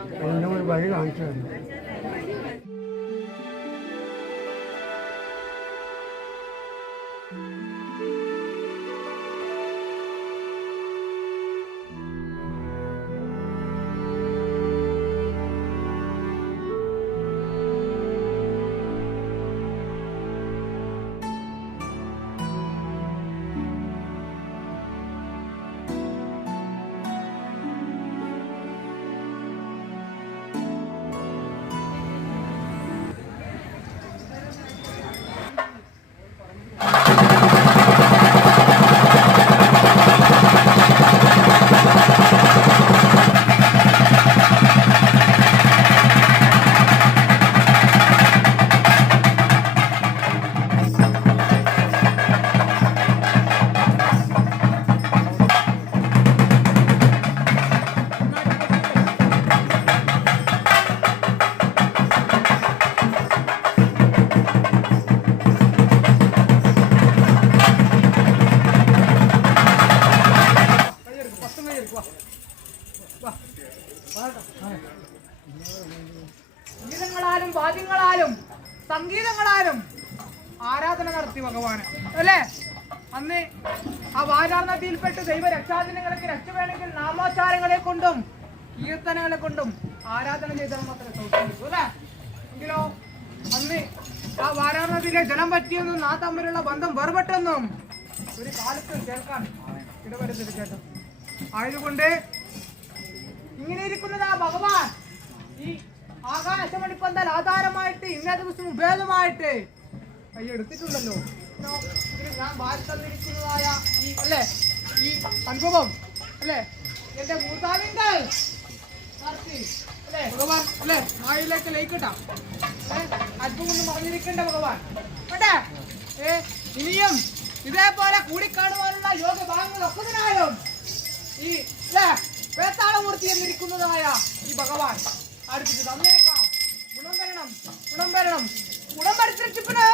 എന്നെ ഒരു വഴി കാണിച്ചു തന്നു. ഗീതങ്ങളാലും വാദ്യങ്ങളാലും സംഗീതങ്ങളാലും ആരാധന നടത്തി ഭഗവാന് അല്ലേ? അന്ന് ആ വാരാണതിയിൽപ്പെട്ട് ദൈവ രക്ഷാദിനങ്ങൾക്ക് രക്ഷ വേണമെങ്കിൽ നാമോച്ചാരങ്ങളെ കൊണ്ടും കീർത്തനങ്ങളെ കൊണ്ടും ആരാധന ചെയ്താൽ മാത്രമേ സൗഖ്യം അല്ലേ? എങ്കിലോ അന്ന് ആ വാരാണതിയിലെ ജലം പറ്റിയെന്നും ആ തമ്മിലുള്ള ബന്ധം വേർപെട്ടെന്നും ഒരു കാലത്ത് കേൾക്കാൻ ഇടവരുന്നത് കേട്ടോ. ആയതുകൊണ്ട് ഇങ്ങനെ ഇരിക്കുന്നത് ആ ഭഗവാൻ ഈ ആകാശമണിപ്പന്തൽ ആധാരമായിട്ട് ഇന്നേ ദിവസം ഉപേദമായിട്ട് എടുത്തിട്ടുണ്ടല്ലോ. ഞാൻ വാഴ്ത്തന്നിരിക്കുന്നതായ ഈ അല്ലേ ഈ അനുഭവം അല്ലേ എന്റെ മൂത്താവിന്റെ അല്ലേ ഭഗവാൻ അല്ലേ മായയിലേക്ക് ലയിക്കട്ടാ അല്പമൊന്നും പറഞ്ഞിരിക്കണ്ട ഭഗവാൻ കേട്ടെ. ഇനിയും ഇതേപോലെ കൂടിക്കാണുവാനുള്ള യോഗഭാഗങ്ങൾ ഒക്കതിനായും ഈ വേത്താളമൂർത്തി എന്നിരിക്കുന്നതായ ഈ ഭഗവാൻ അടുപ്പിച്ച് തന്നേക്കാം. ഗുണം വരണം ഗുണം വരണം ഗുണം വരുത്തിരിച്ചിപ്പണേ.